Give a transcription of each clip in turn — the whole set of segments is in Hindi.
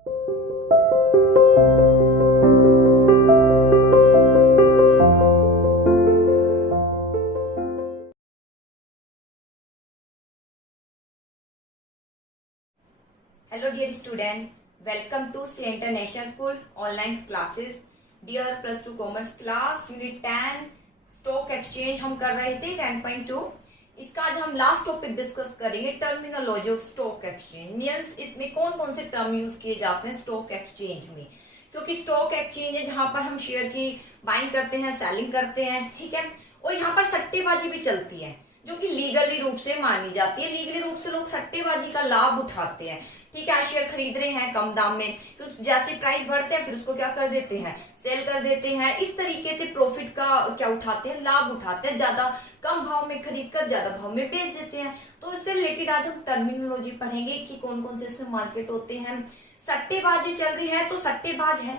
Hello dear student, welcome to C International School online classes. Dear plus 2 commerce class unit 10 stock exchange हम कर रहे थे 10.2. इसका आज हम लास्ट टॉपिक डिस्कस करेंगे, terminology of stock exchange. Means इसमें कौन कौन से टर्म यूज किए जाते हैं स्टॉक एक्सचेंज में, क्योंकि स्टॉक एक्सचेंज है जहां पर हम शेयर की बाइंग करते हैं, सेलिंग करते हैं, ठीक है. और यहाँ पर सट्टेबाजी भी चलती है जो कि लीगली रूप से मानी जाती है. लीगली रूप से लोग सट्टेबाजी का लाभ उठाते हैं, ठीक है. शेयर खरीद रहे हैं कम दाम में, फिर जैसे प्राइस बढ़ते हैं फिर उसको क्या कर देते हैं, सेल कर देते हैं. इस तरीके से प्रॉफिट का क्या उठाते हैं, लाभ उठाते हैं. ज्यादा कम भाव में खरीद कर ज्यादा भाव में बेच देते हैं. तो इससे रिलेटेड आज हम टर्मिनोलॉजी पढ़ेंगे कि कौन कौन से इसमें मार्केट होते हैं. सट्टेबाजी चल रही है तो सट्टेबाज है.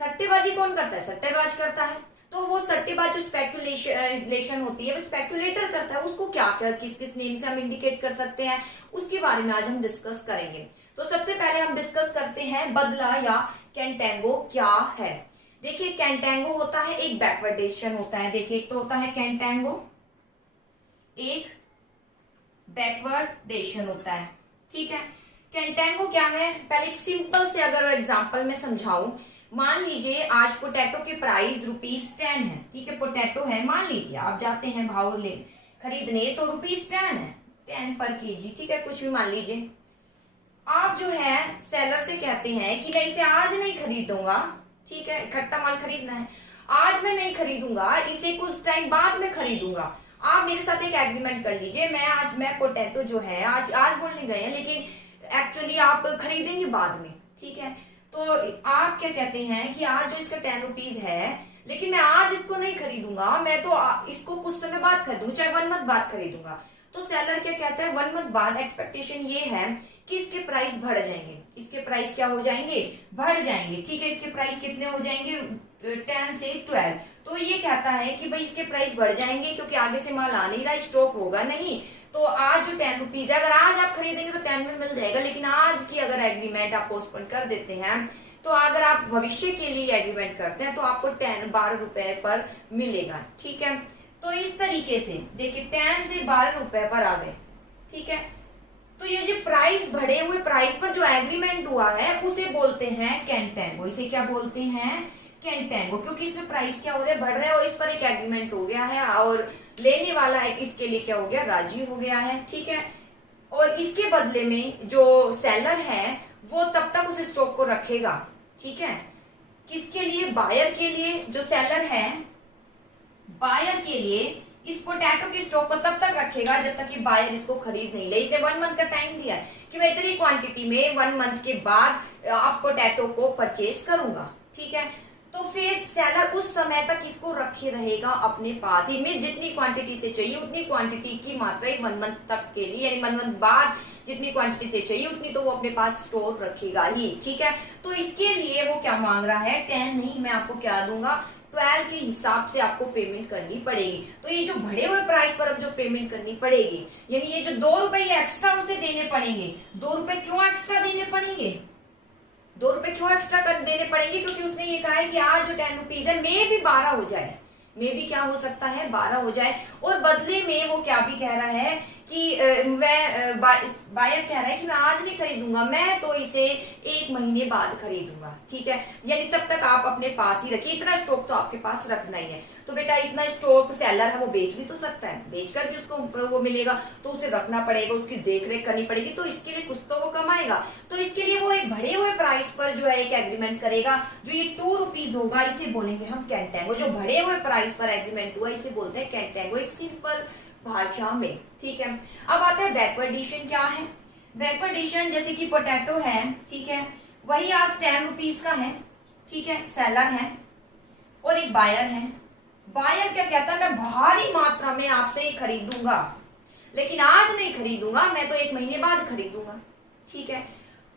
सट्टेबाजी कौन करता है, सट्टेबाज करता है. तो वो सट्टेबाज जो स्पेकुलेशन होती है वो स्पेकुलेटर करता है. उसको क्या क्या किस किस नेम से हम इंडिकेट कर सकते हैं उसके बारे में आज हम डिस्कस करेंगे. तो सबसे पहले हम डिस्कस करते हैं बदला या कंटेंगो क्या है. देखिए कंटेंगो होता है एक बैकवर्डेशन होता है. देखिए एक तो होता है कंटेंगो, एक बैकवर्डेशन होता है, ठीक है. कंटेंगो क्या है, पहले एक सिंपल से अगर एग्जांपल में समझाऊं. मान लीजिए आज पोटैटो के प्राइस ₹10 है, ठीक है. पोटैटो है, मान लीजिए आप जाते हैं भाव ले खरीदने तो ₹10 है, 10 पर केजी, ठीक है. कुछ भी मान लीजिए. आप जो है सेलर से कहते हैं कि मैं इसे आज नहीं खरीदूंगा, ठीक है. इकट्ठा माल खरीदना है, आज मैं नहीं खरीदूंगा, इसे कुछ टाइम बाद में खरीदूंगा. आप मेरे साथ एक एग्रीमेंट कर लीजिए. मैं पोटैटो जो है आज बोलने गए हैं लेकिन एक्चुअली आप खरीदेंगे बाद में, ठीक है. तो आप क्या कहते हैं कि आज जो इसका ₹10 है लेकिन मैं आज इसको नहीं खरीदूंगा, मैं तो इसको कुछ समय बाद खरीदूंगा, चाहे 1 मंथ बाद खरीदूंगा. तो सेलर क्या कहता है 1 मंथ बाद एक्सपेक्टेशन ये है कि इसके प्राइस बढ़ जाएंगे. इसके प्राइस क्या हो जाएंगे, बढ़ जाएंगे, ठीक है. इसके प्राइस कितने हो जाएंगे, 10 से 12. तो ये कहता है कि भाई इसके प्राइस बढ़ जाएंगे क्योंकि आगे से माल आ नहीं रहा, स्टॉक होगा नहीं. तो आज जो ₹10 है अगर आज आप खरीदेंगे तो 10 में मिल जाएगा, लेकिन आज की अगर एग्रीमेंट आप पोस्टपोन कर देते हैं तो अगर आप भविष्य के लिए एग्रीमेंट करते हैं तो आपको ₹12 पर मिलेगा, ठीक है. तो इस तरीके से देखिए 10 से ₹12 पर आ गए, ठीक है. तो ये जो प्राइस बढ़े हुए प्राइस पर जो एग्रीमेंट हुआ है उसे बोलते हैं कंटेंगो. इसे क्या बोलते हैं, कंटेंगो, क्योंकि इसमें प्राइस क्या हो रहा है, बढ़ रहा है और इस पर एक एग्रीमेंट हो गया है और लेने वाला इसके लिए क्या हो गया, राजी हो गया है, ठीक है. और इसके बदले में जो सेलर है वो तब तक उस स्टॉक को रखेगा, ठीक है. किसके लिए, बायर के लिए. जो सेलर है बायर के लिए इस पोटैटो के स्टॉक को तब तक रखेगा जब तक कि बायर इसको खरीद नहीं ले. इसने 1 मंथ का टाइम दिया है कि मैं इतनी क्वांटिटी में 1 मंथ के बाद आप पोटैटो को परचेज करूंगा, ठीक है. तो फिर सेलर उस समय तक इसको रखे रहेगा अपने पास ही में. जितनी क्वांटिटी से चाहिए उतनी क्वांटिटी की मात्रा 1 मंथ तक के लिए, यानी 1 मंथ बाद जितनी क्वांटिटी से चाहिए उतनी तो वो अपने पास स्टोर रखेगा ही, ठीक है. तो इसके लिए वो क्या मांग रहा है, 10 नहीं, मैं आपको क्या दूंगा, 12 के हिसाब से आपको पेमेंट करनी पड़ेगी. तो ये जो बढ़े हुए प्राइस पर अब जो पेमेंट करनी पड़ेगी, यानी ये जो ₹2 एक्स्ट्रा उसे देने पड़ेंगे. ₹2 क्यों एक्स्ट्रा देने पड़ेंगे, ₹2 क्यों एक्स्ट्रा कर देने पड़ेंगे, क्योंकि उसने ये कहा है कि आज जो ₹10 है मे भी 12 हो जाए, मे भी क्या हो सकता है, 12 हो जाए. और बदले में वो क्या भी कह रहा है कि बायर कह रहा है कि मैं आज नहीं खरीदूंगा, मैं तो इसे 1 महीने बाद खरीदूंगा, ठीक है. यानी तब तक आप अपने पास ही रखिए, इतना स्टॉक तो आपके पास रखना ही है. तो बेटा इतना स्टॉक सेलर है वो बेच भी तो सकता है, बेचकर भी उसको वो मिलेगा, तो उसे रखना पड़ेगा, उसकी देखरेख करनी पड़ेगी, तो इसके लिए कुछ तो वो कमाएगा. तो इसके लिए वो एक बढ़े हुए प्राइस पर जो है एक एग्रीमेंट करेगा. जो ये ₹2 होगा इसे बोलेंगे हम कंटेंगो. जो बढ़े हुए प्राइस पर एग्रीमेंट हुआ इसे बोलते हैं कंटेंगो, एक सिंपल भाषा में, ठीक है. अब आता है बैकवर्डेशन. क्या है बैकवर्डेशन, जैसे कि पोटैटो है, ठीक है, वही आज ₹10 का है, ठीक है. सेलर है और एक बायर है. बायर क्या कहता है, मैं भारी मात्रा में आपसे खरीदूंगा लेकिन आज नहीं खरीदूंगा, मैं तो 1 महीने बाद खरीदूंगा, ठीक है.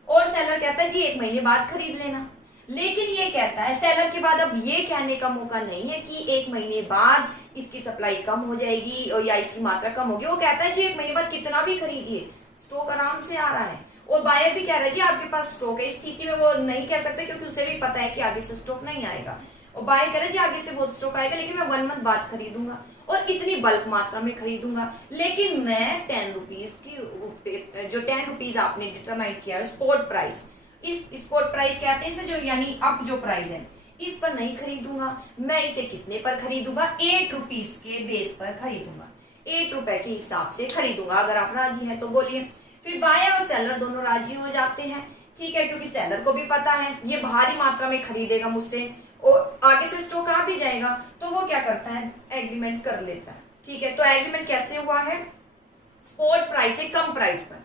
और सेलर कहता है जी 1 महीने बाद खरीद लेना. लेकिन ये कहता है सेलर के बाद अब ये कहने का मौका नहीं है कि 1 महीने बाद इसकी सप्लाई कम हो जाएगी या इसकी मात्रा कम होगी. वो कहता है जी 1 महीने बाद कितना भी खरीदिए, स्टॉक आराम से आ रहा है. और बायर भी कह रहा है जी आपके पास स्टॉक है। इस स्थिति में वो नहीं कह सकते क्योंकि उसे भी पता है कि आगे से स्टॉक नहीं आएगा। और बायर कह रहा है जी आगे से बहुत स्टॉक आएगा लेकिन मैं 1 मंथ बाद खरीदूंगा और इतनी बल्क मात्रा में खरीदूंगा, लेकिन मैं 10 रुपीज की जो 10 रुपीज आपने डिटरमाइन किया है स्पॉट प्राइस, इस स्पॉट प्राइस कहते हैं इसे, जो यानी अब जो प्राइस है इस पर नहीं खरीदूंगा। मैं इसे कितने पर खरीदूंगा? 8 रुपीज के बेस पर खरीदूंगा, 8 रुपए के हिसाब से खरीदूंगा। अगर आप राजी हैं तो बोलिए। फिर बायर और सेलर दोनों राजी हो जाते हैं, ठीक है, क्योंकि सेलर को भी पता है ये भारी मात्रा में खरीदेगा मुझसे और आगे से स्टॉक आ भी जाएगा, तो वो क्या करता है? एग्रीमेंट कर लेता है, ठीक है। तो एग्रीमेंट कैसे हुआ है? स्पॉट प्राइस से कम प्राइस पर,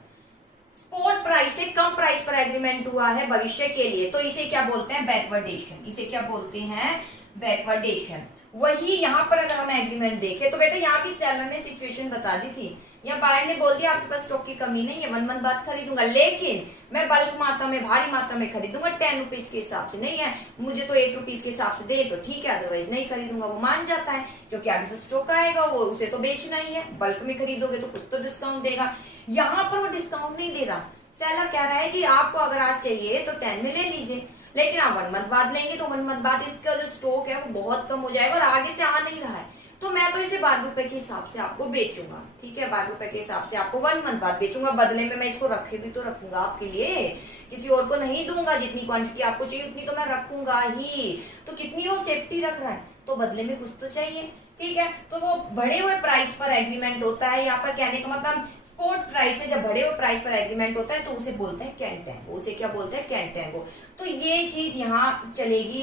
स्पॉट प्राइस से कम प्राइस पर एग्रीमेंट हुआ है भविष्य के लिए, तो इसे क्या बोलते हैं? बैकवर्डेशन। इसे क्या बोलते हैं? बैकवर्डेशन। वही यहाँ पर अगर हम एग्रीमेंट देखें तो बेटा यहाँ भी सेलर ने सिचुएशन बता दी थी, या बायर ने बोल दिया आपके पास स्टॉक की कमी नहीं है, 1 मंथ बाद खरीदूंगा, लेकिन मैं बल्क मात्रा में भारी मात्रा में खरीदूंगा, 10 रुपीज के हिसाब से नहीं है, मुझे तो 8 रुपीज के हिसाब से दे तो ठीक है, अदरवाइज नहीं खरीदूंगा। वो मान जाता है क्योंकि आगे से स्टॉक आएगा, वो उसे तो बेचना ही है, बल्क में खरीदोगे तो कुछ तो डिस्काउंट देगा। यहाँ पर वो डिस्काउंट नहीं दे रहा, सेलर कह रहा है जी आपको अगर आज चाहिए तो 10 में ले लीजिए, लेकिन आप 1 मंथ बाद लेंगे तो 1 मंथ बाद इसका जो स्टॉक है वो बहुत कम हो जाएगा और आगे से आ नहीं रहा है, तो मैं तो इसे 12 रुपए के हिसाब से आपको बेचूंगा, ठीक है, 12 रुपए के हिसाब से आपको 1 मंथ बाद बेचूंगा, बदले में मैं इसको रखे भी तो रखूंगा आपके लिए, किसी और को नहीं दूंगा, जितनी क्वांटिटी आपको चाहिए उतनी तो मैं रखूंगा ही। तो कितनी वो सेफ्टी रख रहा है, तो बदले में कुछ तो चाहिए, ठीक है। तो वो बढ़े हुए प्राइस पर एग्रीमेंट होता है, यहाँ पर कहने का मतलब स्पॉट प्राइस से जब बढ़े हुए प्राइस पर एग्रीमेंट होता है तो उसे बोलते हैं कैंटेंगो। उसे क्या बोलते हैं? कैंटेंगो। तो ये चीज यहाँ चलेगी,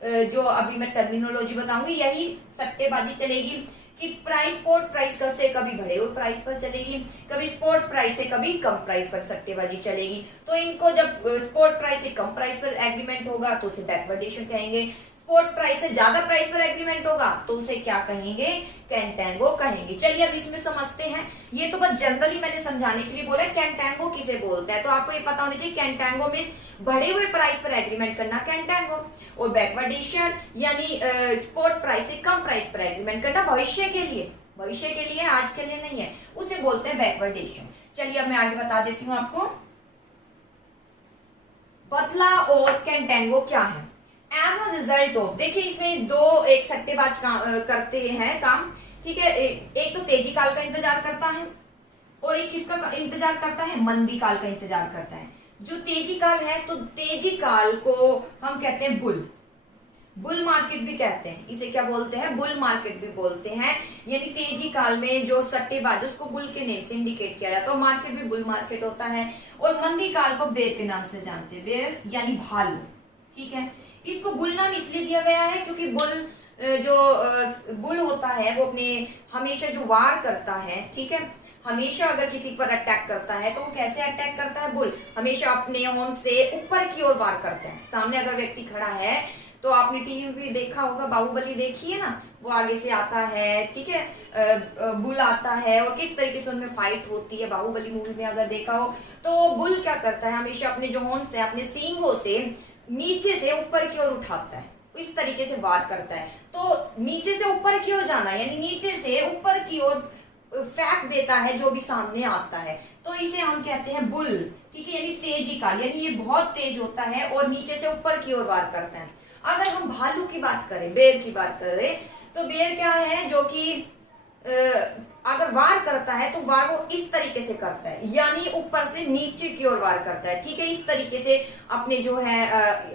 जो अभी मैं टर्मिनोलॉजी बताऊंगी यही सट्टेबाजी चलेगी कि प्राइस स्पॉट प्राइस से कभी बढ़े हुए प्राइस पर चलेगी, कभी स्पॉट प्राइस से कभी कम प्राइस पर सट्टेबाजी चलेगी। तो इनको जब स्पॉट प्राइस से कम प्राइस पर एग्रीमेंट होगा तो उसे बैकवर्डेशन कहेंगे, स्पॉट प्राइस से ज्यादा प्राइस पर एग्रीमेंट होगा तो उसे क्या कहेंगे? कैंटेंगो कहेंगे। चलिए अब इसमें समझते हैं, ये तो बस जनरली मैंने समझाने के लिए बोला कैंटेंगो किसे बोलता है, तो आपको ये पता होना चाहिए कैंटेंगो में बढ़े हुए प्राइस पर एग्रीमेंट करना कैंटेंगो, और बैकवर्डेशन यानी स्पॉट प्राइस से कम प्राइस पर एग्रीमेंट करना भविष्य के लिए, भविष्य के लिए, आज के लिए नहीं है, उसे बोलते हैं बैकवर्डेशन। चलिए अब मैं आगे बता देती हूँ आपको बदला और कैंटेंगो क्या है। एज अ रिजल्ट ऑफ, देखिए इसमें दो एक सट्टेबाज करते हैं काम, ठीक है, एक तो तेजी काल का इंतजार करता है और एक किसका इंतजार करता है? मंदी काल का इंतजार करता है। जो तेजी काल है तो तेजी काल को हम कहते हैं बुल, बुल मार्केट भी कहते हैं, इसे क्या बोलते हैं? बुल मार्केट भी बोलते हैं। यानी तेजी काल में जो सट्टेबाज उसको बुल के नेम से इंडिकेट किया जाता है, तो मार्केट भी बुल मार्केट होता है। और मंदी काल को बेर के नाम से जानते हैं, बेर यानी भालू, ठीक है। इसको बुल नाम इसलिए दिया गया है क्योंकि बुल जो बुल होता है वो अपने हमेशा जो वार करता है, ठीक है, हमेशा अगर किसी पर अटैक करता है तो वो कैसे अटैक करता है? बुल हमेशा अपने होंठ से ऊपर की ओर वार करता है। सामने अगर व्यक्ति खड़ा है तो आपने टीवी भी देखा होगा, बाहुबली देखी है ना, वो आगे से आता है, ठीक है, बुल आता है और किस तरीके से उनमें फाइट होती है, बाहुबली मूवी में अगर देखा हो, तो बुल क्या करता है? हमेशा अपने जो होंठ से, अपने सींगों से नीचे से ऊपर की ओर उठाता है, इस तरीके से वार करता है। तो नीचे से ऊपर की ओर जाना यानी नीचे से ऊपर की ओर फेंक देता है जो भी सामने आता है, तो इसे हम कहते हैं बुल, ठीक है, यानी तेजी काल, यानी ये बहुत तेज होता है और नीचे से ऊपर की ओर वार करता है। अगर हम भालू की बात करें, बेर की बात करें, तो बेर क्या है? जो कि अगर वार करता है तो वार वो इस तरीके से करता है, यानी ऊपर से नीचे की ओर वार करता है, ठीक है, इस तरीके से अपने जो है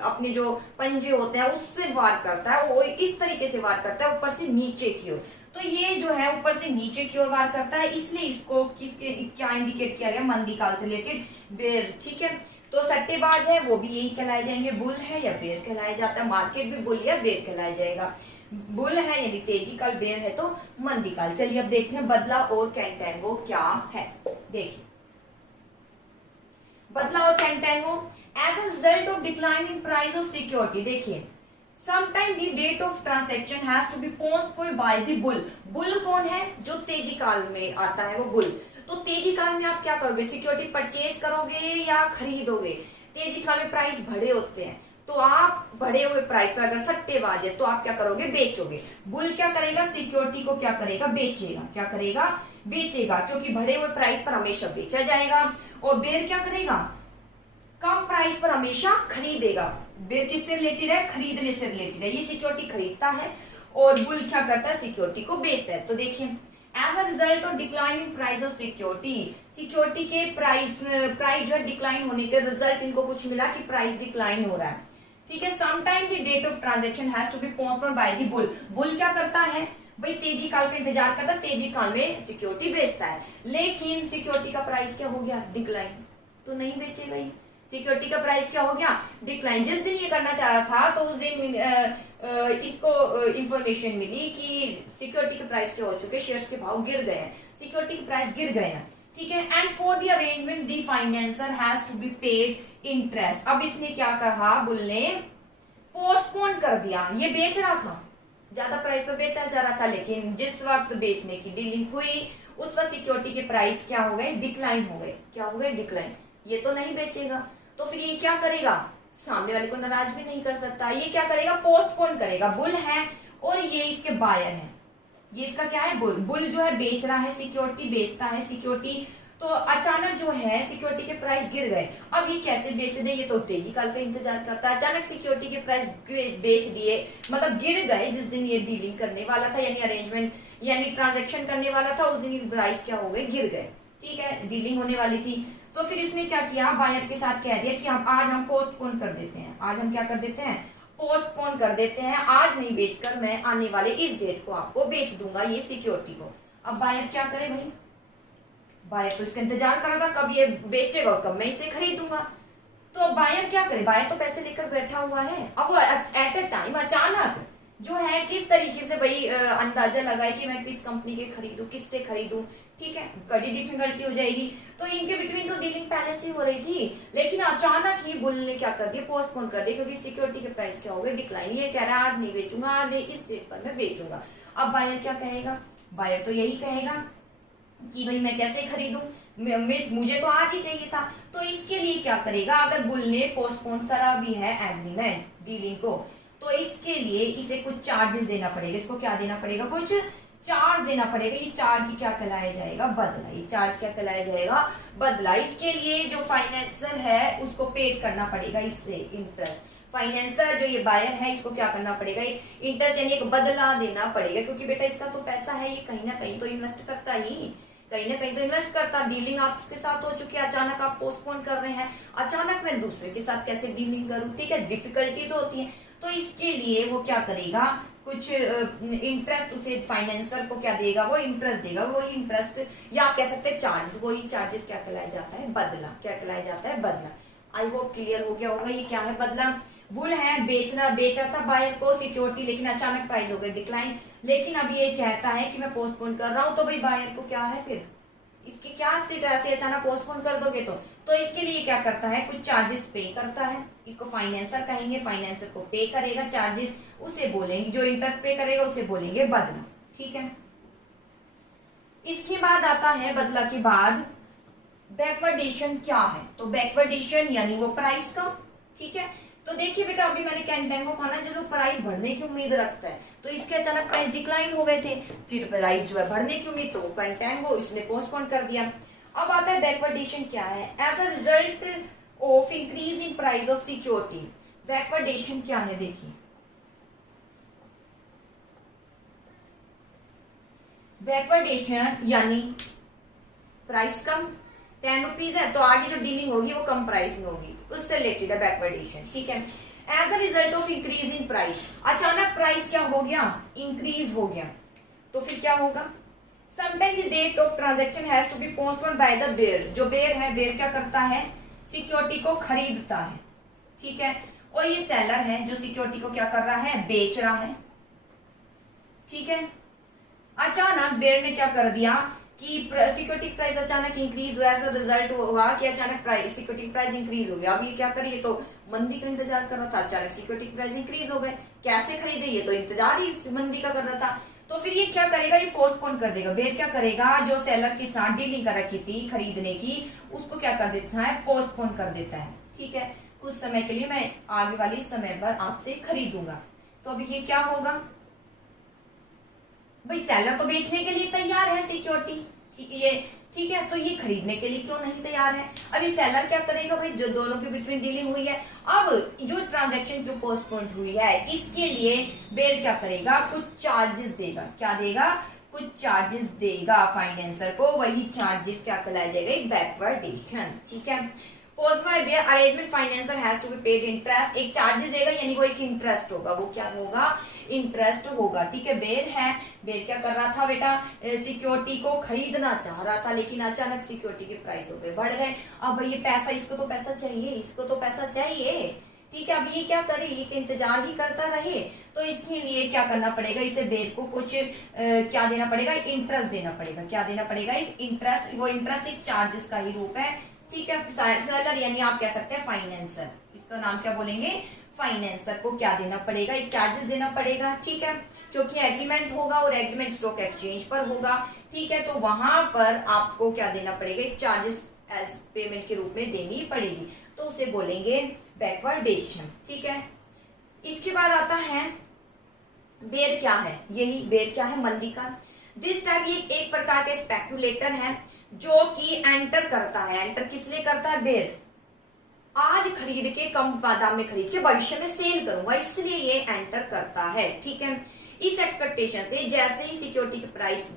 अपने जो पंजे होते हैं उससे वार करता है, वो इस तरीके से वार करता है ऊपर से नीचे की ओर। तो ये जो है ऊपर से नीचे की ओर वार करता है, इसलिए इसको किसके क्या इंडिकेट किया गया? मंदी काल से रिलेटेड बेर, ठीक है। तो सट्टेबाज है वो भी यही कहलाए जाएंगे, बुल है या बेर कहलाया जाता है, मार्केट भी बुल या बेर कहलाया जाएगा। बुल है यानी तेजी काल, बेर है तो मंदी काल। चलिए अब देखते हैं बदला और कैंटेंगो क्या है। देखिए बदला और contango as a result of decline in price of security. देखिए sometime the date of transaction has to be postponed by the bull. Bull कौन है? जो तेजी काल में आता है वो बुल। तो तेजी काल में आप क्या करोगे? सिक्योरिटी परचेज करोगे या खरीदोगे? तेजी काल में प्राइस बढ़े होते हैं तो आप बढ़े हुए प्राइस पर अगर सट्टेबाज है तो आप क्या करोगे, बेचोगे। बुल क्या करेगा, सिक्योरिटी को क्या करेगा, बेचेगा। क्या करेगा, बेचेगा, क्योंकि बढ़े हुए प्राइस पर हमेशा बेचा जाएगा। और बेर क्या करेगा, कम प्राइस पर हमेशा खरीदेगा। बेर किससे रिलेटेड है, खरीदने से रिलेटेड है। ये सिक्योरिटी खरीदता है और बुल क्या करता है, सिक्योरिटी को बेचता है। तो देखिए, as a result of decline in price of security, security के प्राइस जो है डिक्लाइन होने के रिजल्ट इनको कुछ मिला कि प्राइस डिक्लाइन हो रहा है। ठीक है, sometime the date of transaction has to be postponed by the bull. Bull क्या करता है भाई, तेजी काल का इंतजार करता है, तेजी काल में सिक्योरिटी बेचता है। लेकिन सिक्योरिटी का प्राइस क्या हो गया, डिक्लाइन, तो नहीं बेचेगा ही। सिक्योरिटी का प्राइस क्या हो गया, डिक्लाइन। जिस दिन ये करना चाह रहा था तो उस दिन इसको इंफॉर्मेशन मिली कि सिक्योरिटी के प्राइस क्या हो चुके, शेयर्स के भाव गिर गए हैं, सिक्योरिटी के प्राइस गिर गए हैं। ठीक है, and for the arrangement the financer has to be paid interest. अब इसने क्या कहा, बुल ने पोस्टपोन कर दिया। ये बेच रहा था, ज्यादा प्राइस पर बेचा जा रहा था, लेकिन जिस वक्त बेचने की डीलिंग हुई उस वक्त सिक्योरिटी के प्राइस क्या हो गए, डिक्लाइन हो गए। क्या हो गए, डिक्लाइन। ये तो नहीं बेचेगा, तो फिर ये क्या करेगा, सामने वाले को नाराज भी नहीं कर सकता। ये क्या करेगा, पोस्टपोन करेगा। बुल है और ये इसके बायर है। ये इसका क्या है, बुल। बुल जो है बेच रहा है, सिक्योरिटी बेचता है, सिक्योरिटी। तो अचानक जो है सिक्योरिटी के प्राइस गिर गए। अब ये कैसे बेच दे, ये तो तेजी काल का इंतजार करता है। अचानक सिक्योरिटी के प्राइस बेच दिए, मतलब गिर गए। जिस दिन ये डीलिंग करने वाला था, यानी अरेंजमेंट यानी ट्रांजेक्शन करने वाला था, उस दिन प्राइस क्या हो गए, गिर गए। ठीक है, डीलिंग होने वाली थी। तो फिर इसने क्या किया, बायर के साथ कह दिया कि आज हम पोस्टपोन कर देते हैं। आज हम क्या कर देते हैं, पोस्टपोन कर देते हैं। आज नहीं बेचकर मैं आने वाले इस डेट को आपको बेच दूंगा, ये सिक्योरिटी को। अब बायर क्या करे भाई, बायर तो इसका इंतजार कर रहा था कब ये बेचेगा और कब मैं इसे खरीदूंगा। तो बायर क्या करे, बायर तो पैसे लेकर बैठा हुआ है। अब वो एट अ टाइम अचानक जो है किस तरीके से भाई अंदाजा लगाए कि मैं किस कंपनी के खरीदूं, किससे खरीदूं। ठीक है, बड़ी डिफिकल्टी हो जाएगी। तो इनके बिटवीन तो डीलिंग पहले से हो रही थी, लेकिन अचानक ही बुल ने क्या कर दिया, पोस्टपोन कर दिया, क्योंकि सिक्योरिटी के प्राइस क्या हो गए, डिक्लाइन। ये कह रहा है आज नहीं बेचूंगा, आज नहीं, इस डेट पर मैं बेचूंगा। अब बायर क्या कहेगा, बायर तो यही कहेगा कि भाई मैं कैसे खरीदूं, मुझे तो आज ही चाहिए था। तो इसके लिए क्या करेगा, अगर बुल ने पोस्टपोन करा भी है एग्रीमेंट, डीलिंग को, तो इसके लिए इसे कुछ चार्जेस देना पड़ेगा। इसको क्या देना पड़ेगा, कुछ चार्ज देना पड़ेगा। ये चार्ज क्या कहलाया जाएगा, बदला। ये चार्ज क्या कहलाया जाएगा, बदला। इसके लिए जो फाइनेंसर है उसको पेड करना पड़ेगा, इससे इंटरेस्ट। फाइनेंसर जो ये बायर है इसको क्या करना पड़ेगा, इंटरेस्ट यानी एक बदला देना पड़ेगा, क्योंकि बेटा इसका तो पैसा है, ये कहीं ना कहीं तो इन्वेस्ट करता ही, कहीं ना कहीं तो इन्वेस्ट करता। डीलिंग आपके साथ हो चुकी है, अचानक आप पोस्टपोन कर रहे हैं, अचानक मैं दूसरे के साथ कैसे डीलिंग करूं। ठीक है, डिफिकल्टी तो होती है। तो इसके लिए वो क्या करेगा, कुछ इंटरेस्ट उसे फाइनेंसर को क्या देगा, वो इंटरेस्ट देगा। वो इंटरेस्ट या आप कह सकते हैं चार्जेस, वही चार्जेस क्या कहलाया जाता है, बदला। क्या कहलाया जाता है, बदला। आई होप क्लियर हो गया होगा ये क्या है, बदला। बुल है, बेचा था बायर को सिक्योरिटी, लेकिन अचानक प्राइस हो गए डिक्लाइन। लेकिन अब ये कहता है कि मैं पोस्टपोन कर रहा हूं, तो भाई बायर को क्या है, फिर इसकी क्या स्थिति, ऐसे अचानक पोस्टपोन कर दोगे तो इसके लिए क्या करता है, कुछ चार्जेस पे करता है। इसको फाइनेंसर कहेंगे, फाइनेंसर को पे करेगा चार्जेस, उसे बोलेंगे, जो इंटरेस्ट पे करेगा उसे बोलेंगे बदला। ठीक है, इसके बाद आता है, बदला के बाद बैकवर्डेशन क्या है। तो बैकवर्डेशन यानी वो प्राइस का। ठीक है, तो देखिए बेटा, अभी मैंने कैंटेंगो खाना जो प्राइस बढ़ने की उम्मीद रखता है, तो इसके अचानक प्राइस डिक्लाइन हो गए थे, फिर प्राइस जो है बढ़ने की उम्मीद, तो कैंटेंगो इसने पोस्टपोन कर दिया। अब आता है बैकवर्डेशन क्या है, as a result of increase in price of security. Backwardation क्या है, देखिए बैकवर्डेशन यानी प्राइस कम 10 रुपीज है, तो आगे जो डीलिंग होगी वो कम प्राइस में होगी, उससे रिलेटेड है बैकवर्डेशन। ठीक है, as a result of increase in price, अचानक प्राइस क्या हो गया, इंक्रीज हो गया, तो फिर क्या होगा, sometime the date of transaction has to be postponed by the bear. जो बेयर है, बेयर क्या करता है, सिक्योरिटी को खरीदता है। ठीक है, और ये सेलर है जो सिक्योरिटी को क्या कर रहा है, बेच रहा है। ठीक है, अचानक बेयर ने क्या कर दिया कि सिक्योरिटी प्राइस अचानक इंक्रीज हुआ, ऐसा रिजल्ट हुआ कि अचानक प्राइस सिक्योरिटी प्राइस इंक्रीज हो गया। अब ये क्या करिए, तो मंदी का इंतजार कर रहा था, अचानक सिक्योरिटी प्राइस इंक्रीज हो गए, कैसे खरीदे, ये तो इंतजार ही मंदी का कर रहा था। तो फिर ये क्या करेगा, ये पोस्टपोन कर देगा। बेयर क्या करेगा, जो सेलर के साथ डीलिंग कर रखी थी खरीदने की, उसको क्या कर देता है, पोस्टपोन कर देता है। ठीक है, कुछ समय के लिए मैं आगे वाले समय पर आपसे खरीदूंगा। तो अब ये क्या होगा भाई, सेलर तो बेचने के लिए तैयार है सिक्योरिटी, ठीक है, तो ये खरीदने के लिए क्यों नहीं तैयार है। अभी सेलर क्या करेगा भाई, जो दोनों के बीच में डीलिंग हुई है, अब जो ट्रांजैक्शन जो पोस्टपोन हुई है इसके लिए बेयर क्या करेगा, कुछ चार्जेस देगा। क्या देगा, कुछ चार्जेस देगा फाइनेंसर को, वही चार्जेस क्या कहलाया जाएगा, एक बैकवर्डेशन। ठीक है, post by bear arrangement financer has to be paid interest, एक चार्जेस देगा यानी वो एक इंटरेस्ट होगा, वो क्या होगा, इंटरेस्ट होगा। ठीक है, बेयर है, बेयर क्या कर रहा था बेटा, सिक्योरिटी को खरीदना चाह रहा था, लेकिन अचानक सिक्योरिटी के प्राइस हो गए, बढ़ गए। अब ये पैसा, इसको तो पैसा चाहिए, इसको तो पैसा चाहिए। ठीक है, अब ये क्या करे, ये के इंतजार ही करता रहे, तो इसके लिए क्या करना पड़ेगा, इसे बेयर को कुछ क्या देना पड़ेगा, इंटरेस्ट देना पड़ेगा। क्या देना पड़ेगा, एक इंटरेस्ट, वो इंटरेस्ट एक चार्जेस का ही रूप है। ठीक है, सेलर यानी आप कह सकते हैं फाइनेंसर, इसका नाम क्या बोलेंगे, फाइनेंसर को क्या देना पड़ेगा, एक चार्जेस देना पड़ेगा। ठीक है, क्योंकि एग्रीमेंट होगा और एग्रीमेंट स्टॉक एक्सचेंज पर होगा। ठीक है, तो वहां पर आपको क्या देना पड़ेगा, एक चार्जेस एज पेमेंट के रूप में देनी पड़ेगी, तो उसे बोलेंगे बैकवर्डेशन। ठीक है, इसके बाद आता है बेयर। क्या है, यही बेयर क्या है, मंदी का। दिस टाइप ये एक प्रकार का स्पेक्युलेटर है जो कि एंटर करता है, एंटर किस लिए करता है, बेयर आज खरीद के कम दाम में खरीद के भविष्य में सेल करूंगा, इसलिए ये एंटर करता है। ठीक है, इस एक्सपेक्टेशन से जैसे ही सिक्योरिटी के प्राइस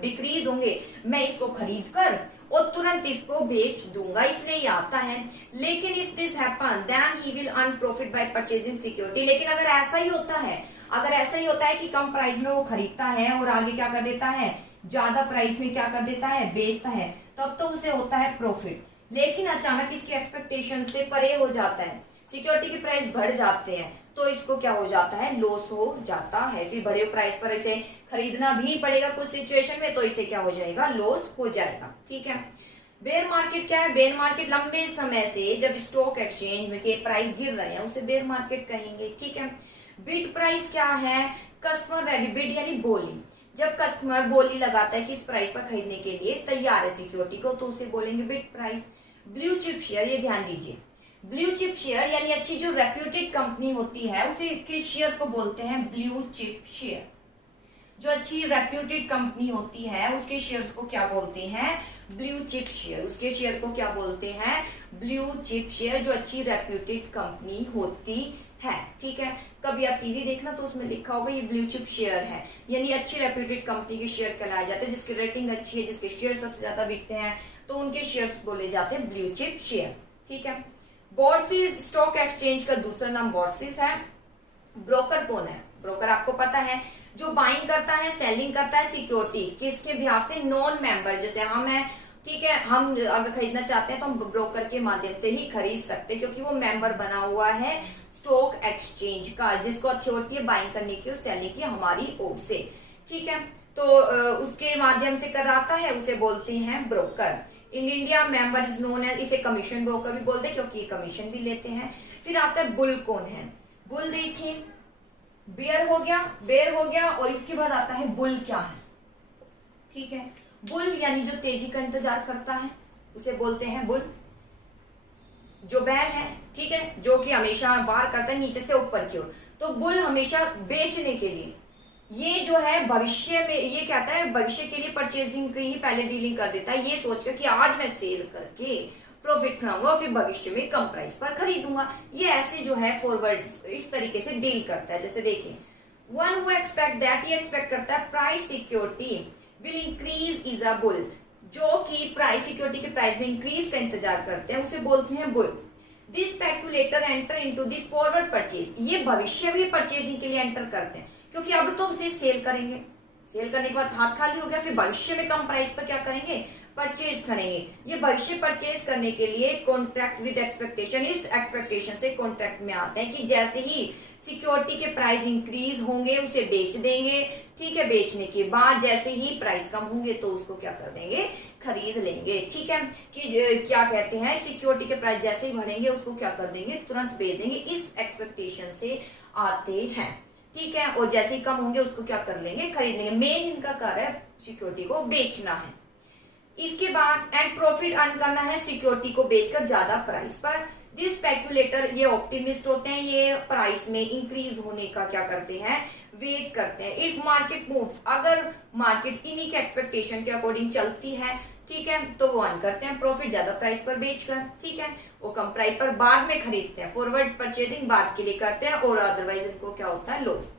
डिक्रीज होंगे, मैं इसको खरीद कर और तुरंत इसको बेच दूंगा, इसलिए ये आता है। लेकिन if this happen then he will earn profit by purchasing security, लेकिन अगर ऐसा ही होता है, अगर ऐसा ही होता है कि कम प्राइस में वो खरीदता है और आगे क्या कर देता है, ज्यादा प्राइस में क्या कर देता है, बेचता है, तब तो उसे होता है प्रॉफिट। लेकिन अचानक इसकी एक्सपेक्टेशन से परे हो जाता है, सिक्योरिटी के प्राइस बढ़ जाते हैं, तो इसको क्या हो जाता है, लॉस हो जाता है। फिर बड़े प्राइस पर इसे खरीदना भी पड़ेगा कुछ सिचुएशन में, तो इसे क्या हो जाएगा, लॉस हो जाएगा। ठीक है, बेयर मार्केट क्या है, बेयर मार्केट लंबे समय से जब स्टॉक एक्सचेंज में के प्राइस गिर रहे हैं उसे बेयर मार्केट कहेंगे। ठीक है, बिड प्राइस क्या है, कस्टमर रेडी, बिड यानी बोली, जब कस्टमर बोली लगाता है कि इस प्राइस पर खरीदने के लिए तैयार है सिक्योरिटी को, तो उसे बोलेंगे bid price. Blue chip share, ये ध्यान दीजिए, ब्लू चिप शेयर यानी अच्छी जो रेप्यूटेड कंपनी होती है उसे के शेयर को बोलते हैं ब्लू चिप शेयर। जो अच्छी रेप्यूटेड कंपनी होती है उसके शेयर्स को क्या बोलते हैं, ब्लू चिप शेयर। उसके शेयर को क्या बोलते हैं, ब्लू चिप शेयर, जो अच्छी रेप्यूटेड कंपनी होती है। ठीक है, कभी आप टीवी देखना तो उसमें लिखा होगा ये ब्लू चिप शेयर है, यानी अच्छी रेप्यूटेड कंपनी के शेयर कहलाए जाते हैं, जिसकी रेटिंग अच्छी है, जिसके शेयर सबसे ज्यादा बिकते हैं, तो उनके शेयर्स बोले जाते हैं ब्लू चिप शेयर। ठीक है, बोर्सेज, स्टॉक एक्सचेंज का दूसरा नाम बोर्सेज है। ब्रोकर कौन है, ब्रोकर आपको पता है, जो बाइंग करता है, सेलिंग करता है सिक्योरिटी, किसके बिहाफ से, नॉन मेंबर, जैसे हम है। ठीक है, हम अगर खरीदना चाहते हैं तो हम ब्रोकर के माध्यम से ही खरीद सकते हैं, क्योंकि वो मेंबर बना हुआ है स्टॉक एक्सचेंज का, जिसको अथॉरिटी है बाइंग करने की और सेलिंग की हमारी ओर से। ठीक है, तो उसके माध्यम से कराता है, उसे बोलते हैं broker. In India member is known as, इसे कमीशन ब्रोकर भी बोलते हैं क्योंकि ये कमीशन भी लेते हैं। फिर आता है बुल कौन है, बुल देखिए, बेयर हो गया, बेयर हो गया, और इसके बाद आता है बुल क्या है। ठीक है, बुल यानी जो तेजी का इंतजार करता है उसे बोलते हैं बुल। जो बैल है, ठीक है, जो कि हमेशा वार करता है नीचे से ऊपर की ओर, तो बुल हमेशा बेचने के लिए, ये जो है भविष्य में, ये कहता है भविष्य के लिए परचेजिंग की ही पहले डीलिंग कर देता है, ये सोचकर कि आज मैं सेल करके प्रॉफिट खाऊंगा, फिर भविष्य में कम प्राइस पर खरीदूंगा। ये ऐसे जो है फॉरवर्ड इस तरीके से डील करता है। जैसे देखिए, वन हु एक्सपेक्ट दैट, ये एक्सपेक्ट करता है price security will increase is a bull, जो कि प्राइस सिक्योरिटी के प्राइस में इंक्रीज का इंतजार करते हैं उसे बोलते हैं bull. This speculator enter into the forward purchase, ये भविष्य में परचेजिंग के लिए एंटर करते हैं, क्योंकि अब तो उसे सेल करेंगे, सेल करने के बाद हाथ खाली हो गया, फिर भविष्य में कम प्राइस पर क्या करेंगे, परचेज करेंगे। ये भविष्य परचेज करने के लिए कॉन्ट्रैक्ट विद एक्सपेक्टेशन, इस एक्सपेक्टेशन से कॉन्ट्रैक्ट में आते हैं कि जैसे ही सिक्योरिटी के प्राइस इंक्रीज होंगे उसे बेच देंगे। ठीक है, बेचने के बाद जैसे ही प्राइस कम होंगे तो उसको क्या कर देंगे, खरीद लेंगे। ठीक है, कि क्या कहते हैं, सिक्योरिटी के प्राइस जैसे ही बढ़ेंगे उसको क्या कर देंगे, तुरंत बेच देंगे, इस एक्सपेक्टेशन से आते हैं। ठीक है, और जैसे ही कम होंगे उसको क्या कर लेंगे, खरीद लेंगे। मेन इनका कार्य सिक्योरिटी को बेचना है। इसके बाद एंड प्रॉफिट अर्न करना है सिक्योरिटी को बेचकर ज्यादा प्राइस पर। दिस स्पेक्यूलेटर ये ऑप्टिमिस्ट होते हैं, ये प्राइस में इंक्रीज होने का क्या करते हैं, वेट करते हैं। इफ मार्केट मूव, अगर मार्केट इन्हीं के एक्सपेक्टेशन के अकॉर्डिंग चलती है, ठीक है, तो वो अर्न करते हैं प्रॉफिट ज्यादा प्राइस पर बेचकर, ठीक है। वो कम प्राइस पर बाद में खरीदते हैं, फॉरवर्ड परचेजिंग बाद के लिए करते हैं, और अदरवाइज इनको क्या होता है, लॉस।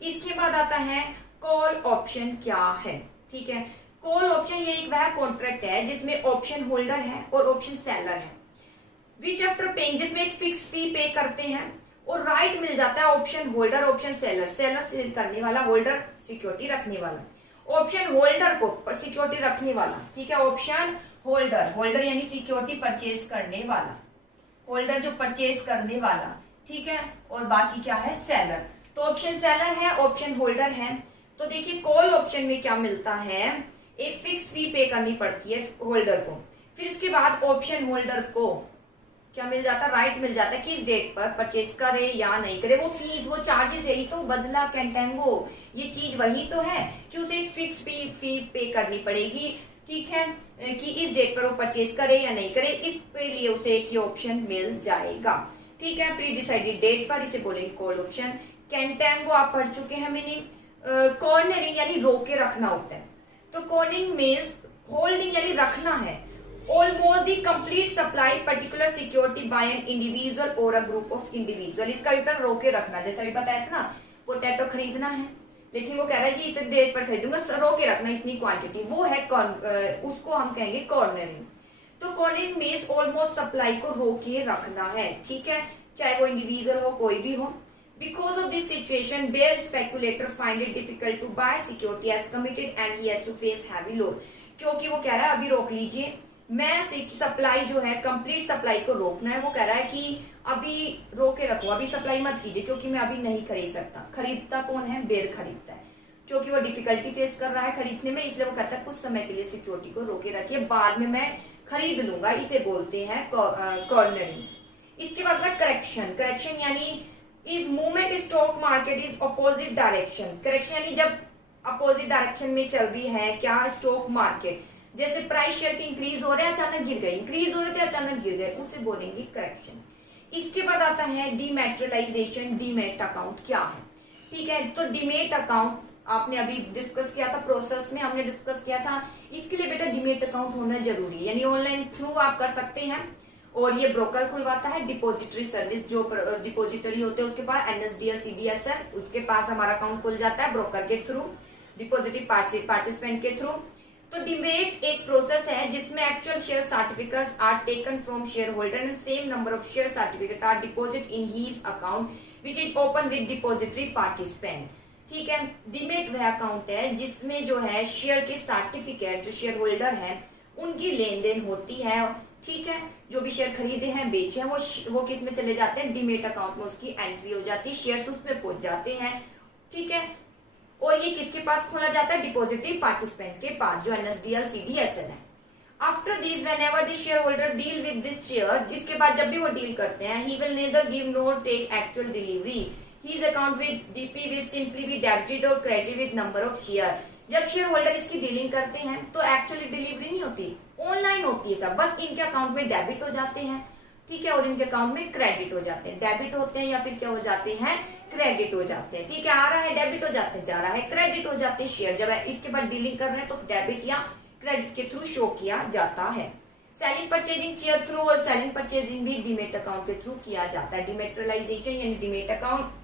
इसके बाद आता है कॉल ऑप्शन क्या है, ठीक है। कॉल ऑप्शन ये एक वह कॉन्ट्रैक्ट है जिसमें ऑप्शन होल्डर है और ऑप्शन सेलर है, विच आफ्टर पेइंग, जिसमें एक फिक्स फी पे करते हैं और राइट मिल जाता है option holder option seller, seller sell करने वाला, होल्डर सिक्योरिटी रखने वाला, ऑप्शन होल्डर को सिक्योरिटी रखने वाला, ठीक है। ऑप्शन होल्डर, होल्डर यानी सिक्योरिटी परचेज करने वाला, होल्डर जो परचेज करने वाला, ठीक है, और बाकी क्या है, सेलर। तो ऑप्शन सेलर है, ऑप्शन होल्डर है। तो देखिए कॉल ऑप्शन में क्या मिलता है, एक फिक्स फी पे करनी पड़ती है होल्डर को, फिर इसके बाद ऑप्शन होल्डर को क्या मिल जाता है, राइट मिल जाता है किस डेट पर परचेज करे या नहीं करे। वो फीस, वो चार्जेस यही तो बदला कंटेंगो, ये चीज वही तो है कि उसे एक फिक्स फी पे करनी पड़ेगी, ठीक है, कि इस डेट पर वो परचेज करे या नहीं करे, इसके लिए उसे एक ऑप्शन मिल जाएगा, ठीक है, प्री डिसाइडेड डेट पर। इसे बोलेंगे कॉल ऑप्शन। कंटेंगो आप पढ़ चुके हैं मीनिंग। कॉर्नरिंग यानी रोके रखना होता है, तो कॉर्निंग मीन्स होल्डिंग यानी रखना है, almost the complete supply particular security bye an individual और अ ग्रुप ऑफ इंडिविजुअल। इसका भी पर रोके रखना, जैसा भी बताया था ना, पोटैटो खरीदना है लेकिन वो कह रहा है जी इतने देर पर खरीदूंगा, रोके रखना इतनी क्वांटिटी, वो है उसको हम कहेंगे कॉर्नरिंग। तो कॉर्नरिंग मीन्स ऑलमोस्ट सप्लाई को रोके रखना है, ठीक है, चाहे वो इंडिविजुअल हो कोई भी हो। Because of this situation, bear speculator find it difficult to buy security as committed and he has to face heavy loss। क्योंकि वो कह रहा है अभी रोक लीजिए, मैं सप्लाई जो है कंप्लीट सप्लाई को रोकना है, वो कह रहा है कि अभी रोके रखो, अभी सप्लाई मत कीजिए क्योंकि मैं अभी नहीं खरीद सकता। खरीदता कौन है, बेयर खरीदता है, क्योंकि वो डिफिकल्टी फेस कर रहा है खरीदने में, इसलिए वो कहता है कुछ समय के लिए सिक्योरिटी को रोके रखिए, बाद में मैं खरीद लूंगा, इसे बोलते हैं कॉर्नरिंग। इसके बाद में करेक्शन, करेक्शन यानी is movement stock market is opposite direction. Correction यानी जब अपोजिट डायरेक्शन में चल रही है क्या, स्टॉक मार्केट, जैसे प्राइस शेयर इंक्रीज हो रहे हैं अचानक गिर गए, इंक्रीज हो रहे थे अचानक गिर गए, उसे बोलेंगे करेक्शन। इसके बाद आता है डीमैटेरियलाइजेशन। डीमैट अकाउंट क्या है, ठीक है, तो डीमैट अकाउंट आपने अभी डिस्कस किया था, प्रोसेस में हमने डिस्कस किया था। इसके लिए बेटा डीमैट अकाउंट होना जरूरी है, यानी ऑनलाइन थ्रू आप कर सकते हैं, और ये ब्रोकर खुलवाता है। डिपॉजिटरी सर्विस, जो डिपॉजिटरी होते हैं उसके पास एनएसडीएल सीडीएसएल, उसके पास हमारा अकाउंट खुल जाता है ब्रोकर के थ्रू, डिपॉजिटरी पार्टिसिपेंट के थ्रू। तो डीमैट एक प्रोसेस है जिसमें actual share certificates are taken from share holder and same number of share certificate are deposit in his account which is open with depository participant, ठीक है। डीमैट वह अकाउंट है जिसमें जो है शेयर के सर्टिफिकेट, जो शेयर होल्डर है उनकी लेन देन होती है, ठीक है, जो भी शेयर खरीदे हैं बेचे हैं वो किस में चले जाते हैं, डीमैट अकाउंट में उसकी एंट्री हो जाती है, शेयर्स उसमें पहुंच जाते हैं, ठीक है। और ये किसके पास खोला जाता है, डिपॉजिटरी पार्टिसिपेंट के पास, जो एनएसडीएल सीडीएसएल है। After this whenever the share holder deal with this share, इसके बाद जब भी वो डील करते हैं, he will neither give nor take actual delivery, his account with DP will simply be debited और credit with number of share. जब शेयर होल्डर इसकी डीलिंग करते हैं तो एक्चुअली डिलीवरी नहीं होती, ऑनलाइन होती है सब, बस इनके अकाउंट में डेबिट हो जाते हैं, ठीक है, और इनके अकाउंट में क्रेडिट हो जाते हैं, डेबिट होते हैं या फिर क्या हो जाते हैं, क्रेडिट हो जाते हैं, ठीक है, आ रहा है डेबिट हो जाते हैं, जा रहा है क्रेडिट हो जाते हैं शेयर। जब इसके बाद डीलिंग कर रहे हैं तो डेबिट या क्रेडिट के थ्रू शो किया जाता है। सेलिंग परचेजिंग शेयर थ्रू, और सेलिंग परचेजिंग भी डीमैट अकाउंट के थ्रू किया जाता है। डीमैटेरियलाइजेशन यानी डीमैट अकाउंट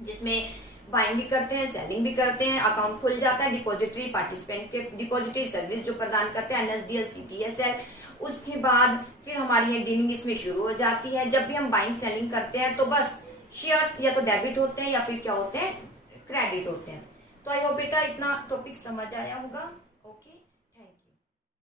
जिसमें बाइंग भी करते हैं, सेलिंग भी करते हैं, अकाउंट खुल जाता है डिपॉजिटरी पार्टिसिपेंट के, डिपॉजिटरी सर्विस जो प्रदान करते हैं एनएसडीएल सीडीएसएल। उसके बाद फिर हमारी है डीलिंग इसमें शुरू हो जाती है। जब भी हम बाइंग सेलिंग करते हैं तो बस शेयर्स या तो डेबिट होते हैं या फिर क्या होते हैं, क्रेडिट होते हैं। तो आई होप बेटा इतना टॉपिक समझ आया होगा।